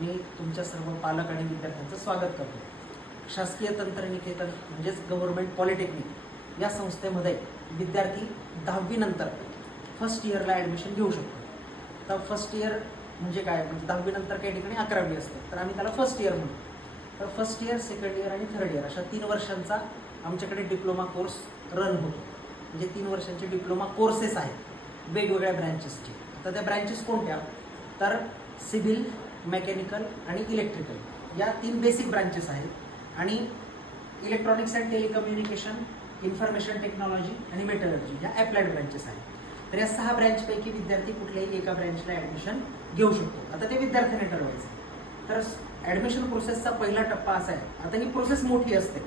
मी तुमच्या सर्व पालक आणि विद्यार्थ्यांचं स्वागत करतो. शासकीय तंत्रनिकेतन म्हणजेच गव्हर्नमेंट पॉलिटेक्निक या संस्थेमध्ये विद्यार्थी 10वी नंतर फर्स्ट इयरला ॲडमिशन घेऊ शकतो. तर फर्स्ट इयर म्हणजे काय, म्हणजे 10वी नंतर काही ठिकाणी 11वी असते, तर आम्ही त्याला फर्स्ट इयर म्हणतो. तर फर्स्ट इयर, सेकंड इयर आणि थर्ड इयर अशा 3 वर्षांचा आमच्याकडे डिप्लोमा कोर्स रन होतो. म्हणजे 3 वर्षांचे डिप्लोमा कोर्सेस आहेत वेगवेगळ्या ब्रँचेसचे. आता त्या ब्रँचेस कोणत्या, तर सिव्हिल, मेकॅनिकल आणि इलेक्ट्रिकल या 3 बेसिक ब्रँचेस आहेत. आणि electronics and telecommunication, information technology आणि मेटलर्जी या ॲप्लाइड ब्रँचेस आहेत. तर या 6 ब्रँचपैकी विद्यार्थी कुठल्याही एका ब्रँचला ॲडमिशन घेऊ शकतो. आता ते विद्यार्थ्याने ठरवायचं. तर ॲडमिशन प्रोसेसचा पहिला टप्पा असा आहे. आता ही प्रोसेस मोठी असते.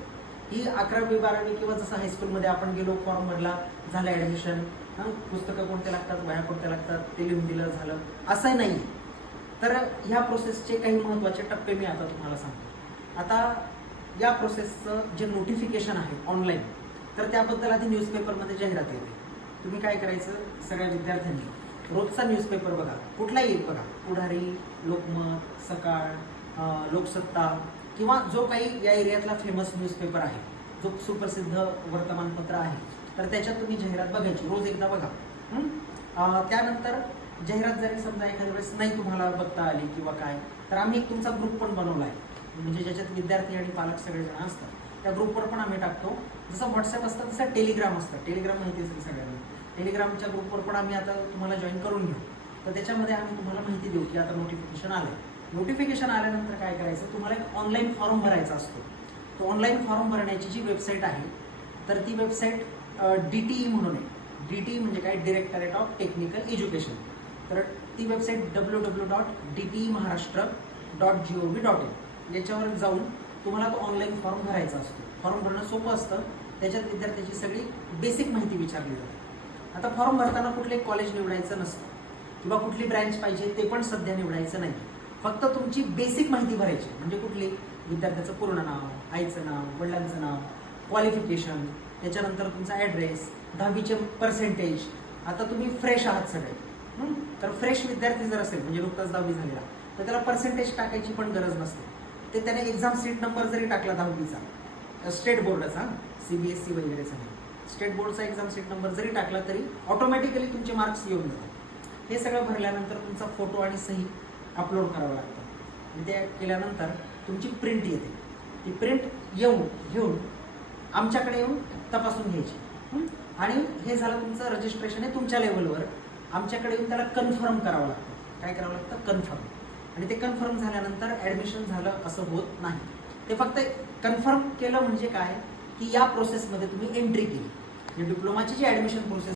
ही 11वी 12वी किंवा जसं हायस्कूलमध्ये आपण गेलो, फॉर्म भरला, झालं ॲडमिशन, पुस्तकं कोणते लागतात, वह्या कोणत्या लागतात, ते लिहून दिलं, झालं, असं नाही. तर ह्या प्रोसेसचे काही महत्त्वाचे टप्पे मी आता तुम्हाला सांगतो. आता या प्रोसेसचं जे नोटिफिकेशन आहे ऑनलाईन, तर त्याबद्दल आधी न्यूजपेपरमध्ये जाहिरात येते. तुम्ही काय करायचं, सगळ्या विद्यार्थ्यांनी रोजचा न्यूजपेपर बघा, कुठलाही एक बघा, पुढारी, लोकमत, सकाळ, लोकसत्ता किंवा जो काही या एरियातला फेमस न्यूजपेपर आहे, जो सुप्रसिद्ध वर्तमानपत्र आहे, तर त्याच्यात तुम्ही जाहिरात बघायची, रोज एकदा बघा. त्यानंतर जाहिरात जरी समजा एखाद्या वेळेस नाही तुम्हाला बघता आली किंवा काय, तर आम्ही एक तुमचा ग्रुप पण बनवला आहे, म्हणजे ज्याच्यात विद्यार्थी आणि पालक सगळेजण असतात. त्या ग्रुपवर पण आम्ही टाकतो. जसं व्हॉट्सअप असतं तसं टेलिग्राम असतं. टेलिग्राम माहिती असेल सगळ्यांना. टेलिग्रामच्या ग्रुपवर पण आम्ही आता तुम्हाला जॉईन करून घेऊ. तर त्याच्यामध्ये आम्ही तुम्हाला माहिती देऊ की आता नोटिफिकेशन आलं आहे. नोटिफिकेशन आल्यानंतर काय करायचं, तुम्हाला एक ऑनलाईन फॉर्म भरायचा असतो. तो ऑनलाईन फॉर्म भरण्याची जी वेबसाईट आहे, तर ती वेबसाईट DTE म्हणून आहे. DTE म्हणजे काय, डिरेक्टरेट ऑफ टेक्निकल एज्युकेशन. तर ती वेबसाईट www.dtemaharaashtra.gov.in याच्यावर जाऊन तुम्हाला तो ऑनलाईन फॉर्म भरायचा असतो. फॉर्म भरणं सोपं असतं. त्याच्यात विद्यार्थ्याची सगळी बेसिक माहिती विचारली जाते. आता फॉर्म भरताना कुठले कॉलेज निवडायचं नसतं किंवा कुठली ब्रँच पाहिजे ते पण सध्या निवडायचं नाही. फक्त तुमची बेसिक माहिती भरायची. म्हणजे कुठली, विद्यार्थ्याचं पूर्ण नाव, आईचं नाव, वडिलांचं नाव, क्वालिफिकेशन, त्याच्यानंतर तुमचा ॲड्रेस, 10वीचे पर्सेंटेज. आता तुम्ही फ्रेश आहात सगळे, तर फ्रेश विद्यार्थी जर असेल, म्हणजे नुकताच 10वी झालेला, तर त्याला पर्सेंटेज टाकायची पण गरज नसते. ते त्याने एक्झाम सीट नंबर जरी टाकला 10वीचा, स्टेट बोर्डाचा, CBSE वगैरेचा नाही, स्टेट बोर्डचा एक्झाम सीट नंबर जरी टाकला तरी ऑटोमॅटिकली तुमचे मार्क्स येऊन जातात. हे सगळं भरल्यानंतर तुमचा फोटो आणि सही अपलोड करावं लागतं. आणि ते केल्यानंतर तुमची प्रिंट येते. ती प्रिंट घेऊन आमच्याकडे येऊन तपासून घ्यायची. आणि हे झालं तुमचं रजिस्ट्रेशन आहे तुमच्या लेवलवर. आमच्याकडे येऊन त्याला कन्फर्म करावं लागतं. काय करावं लागतं, कन्फर्म. आणि ते कन्फर्म झाल्यानंतर ॲडमिशन झालं असं होत नाही. ते फक्त कन्फर्म केलं म्हणजे काय, की या प्रोसेसमध्ये तुम्ही एंट्री केली. डिप्लोमाची जी ॲडमिशन प्रोसेस